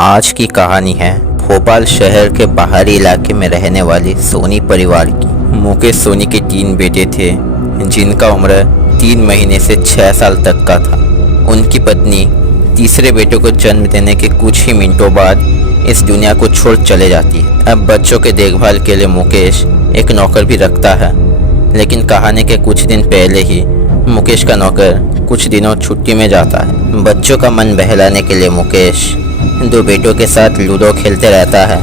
आज की कहानी है भोपाल शहर के बाहरी इलाके में रहने वाली सोनी परिवार की। मुकेश सोनी के 3 बेटे थे जिनका उम्र 3 महीने से 6 साल तक का था। उनकी पत्नी तीसरे बेटे को जन्म देने के कुछ ही मिनटों बाद इस दुनिया को छोड़ चले जाती है। अब बच्चों के देखभाल के लिए मुकेश एक नौकर भी रखता है, लेकिन कहानी के कुछ दिन पहले ही मुकेश का नौकर कुछ दिनों छुट्टी में जाता है। बच्चों का मन बहलाने के लिए मुकेश 2 बेटों के साथ लूडो खेलते रहता है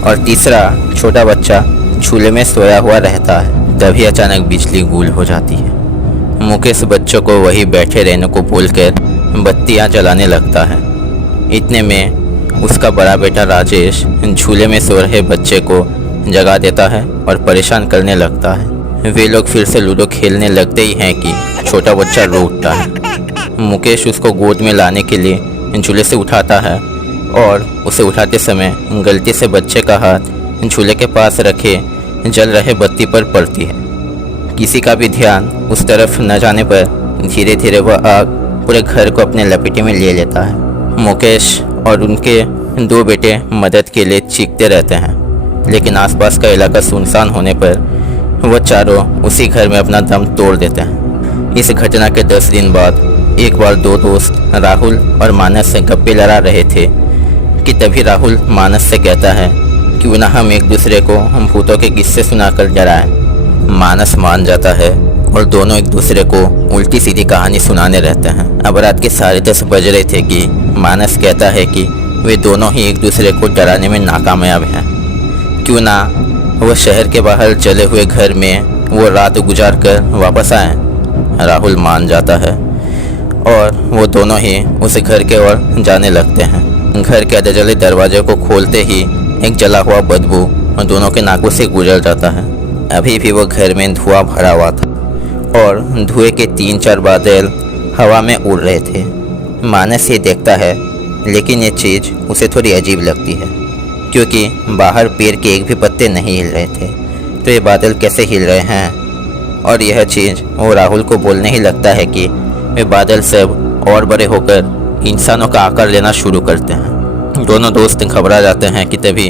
और तीसरा छोटा बच्चा झूले में सोया हुआ रहता है। तभी अचानक बिजली गुल हो जाती है। मुकेश बच्चों को वहीं बैठे रहने को बोलकर बत्तियां जलाने लगता है। इतने में उसका बड़ा बेटा राजेश झूले में सो रहे बच्चे को जगा देता है और परेशान करने लगता है। वे लोग फिर से लूडो खेलने लगते ही हैं कि छोटा बच्चा रो उठता है। मुकेश उसको गोद में लाने के लिए झूले से उठाता है और उसे उठाते समय गलती से बच्चे का हाथ झूले के पास रखे जल रहे बत्ती पर पड़ती है। किसी का भी ध्यान उस तरफ न जाने पर धीरे धीरे वह आग पूरे घर को अपने लपेटे में ले लेता है। मुकेश और उनके 2 बेटे मदद के लिए चीखते रहते हैं, लेकिन आसपास का इलाका सुनसान होने पर वह चारों उसी घर में अपना दम तोड़ देते हैं। इस घटना के 10 दिन बाद एक बार 2 दोस्त राहुल और मानस से गप्पे लड़ा रहे थे कि तभी राहुल मानस से कहता है क्यों ना हम एक दूसरे को भूतों के किस्से सुनाकर डराएं। मानस मान जाता है और दोनों एक दूसरे को उल्टी सीधी कहानी सुनाने रहते हैं। अब रात के 10:30 बज रहे थे कि मानस कहता है कि वे दोनों ही एक दूसरे को डराने में नाकामयाब हैं। क्यों ना वह शहर के बाहर जले हुए घर में वो रात गुजार कर वापस आए। राहुल मान जाता है और वो दोनों ही उस घर के ओर जाने लगते हैं। घर के अधजले दरवाजे को खोलते ही एक जला हुआ बदबू दोनों के नाकों से गुजर जाता है। अभी भी वो घर में धुआं भरा हुआ था और धुएं के 3-4 बादल हवा में उड़ रहे थे। मानस ये देखता है, लेकिन ये चीज़ उसे थोड़ी अजीब लगती है क्योंकि बाहर पेड़ के एक भी पत्ते नहीं हिल रहे थे, तो ये बादल कैसे हिल रहे हैं। और यह चीज़ वो राहुल को बोलने ही लगता है कि वे बादल सब और बड़े होकर इंसानों का आकार लेना शुरू करते हैं। दोनों दोस्त घबरा जाते हैं कि तभी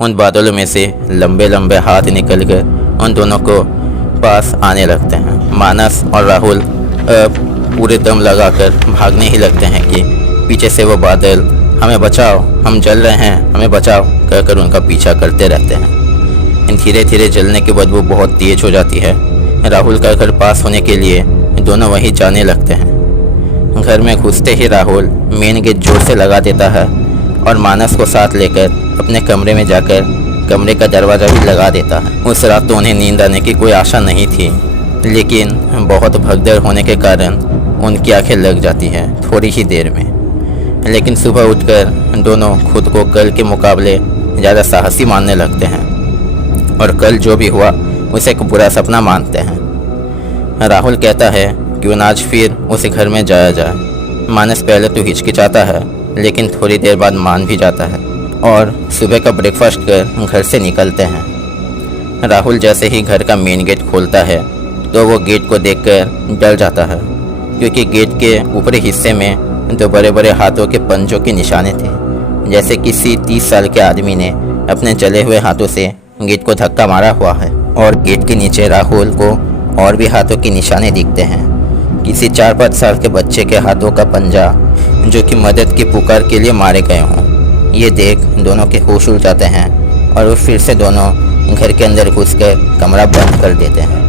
उन बादलों में से लंबे लंबे हाथ निकलकर उन दोनों को पास आने लगते हैं। मानस और राहुल पूरे दम लगाकर भागने ही लगते हैं कि पीछे से वो बादल हमें बचाओ, हम जल रहे हैं, हमें बचाओ कहकर उनका पीछा करते रहते हैं। धीरे धीरे जलने की बदबू बहुत तेज हो जाती है। राहुल का घर पास होने के लिए दोनों वहीं जाने लगते हैं। घर में घुसते ही राहुल मेन गेट जोर से लगा देता है और मानस को साथ लेकर अपने कमरे में जाकर कमरे का दरवाज़ा भी लगा देता है। उस रात तो उन्हें नींद आने की कोई आशा नहीं थी, लेकिन बहुत भगदड़ होने के कारण उनकी आंखें लग जाती हैं थोड़ी ही देर में। लेकिन सुबह उठकर दोनों खुद को कल के मुकाबले ज़्यादा साहसी मानने लगते हैं और कल जो भी हुआ उसे एक बुरा सपना मानते हैं। राहुल कहता है क्यों ना आज फिर उस घर में जाया जाए। मानस पहले तो हिचकिचाता है, लेकिन थोड़ी देर बाद मान भी जाता है और सुबह का ब्रेकफास्ट कर घर से निकलते हैं। राहुल जैसे ही घर का मेन गेट खोलता है तो वो गेट को देखकर डर जाता है, क्योंकि गेट के ऊपरी हिस्से में 2 बड़े बड़े हाथों के पंजों के निशाने थे, जैसे किसी 30 साल के आदमी ने अपने जले हुए हाथों से गेट को धक्का मारा हुआ है। और गेट के नीचे राहुल को और भी हाथों के निशाने दिखते हैं, किसी 4-5 साल के बच्चे के हाथों का पंजा जो कि मदद की पुकार के लिए मारे गए हों। ये देख दोनों के होश उड़ जाते हैं और वो फिर से दोनों घर के अंदर घुसकर कमरा बंद कर देते हैं।